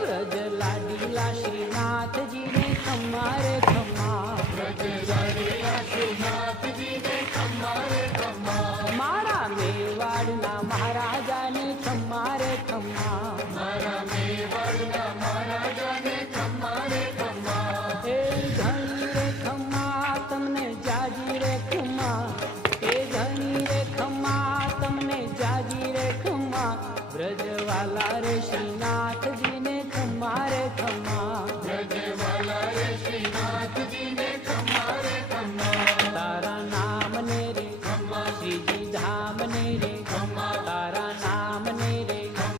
વ્રજ લાડીલા શ્રીનાથજીને ખમ્મા રે ખમ્મા, વ્રજ લાડીલા શ્રીનાથજીને ખમ્મા રે ખમ્મા, મારા મેવાડના મહારાજાને ખમ્મા રે ખમ્મા, મારા મેવાડના મહારાજાને ખમ્મા રે ખમ્મા. એ ધણી રે ખમ્મા તમને જાજી રે ખમ્મા, એ ધણી રે ખમ્મા તમને જાજી રે ખમ્મા, વ્રજવાલા રે શ્રીનાથજીને ખમ્મા રે ખમ્મા.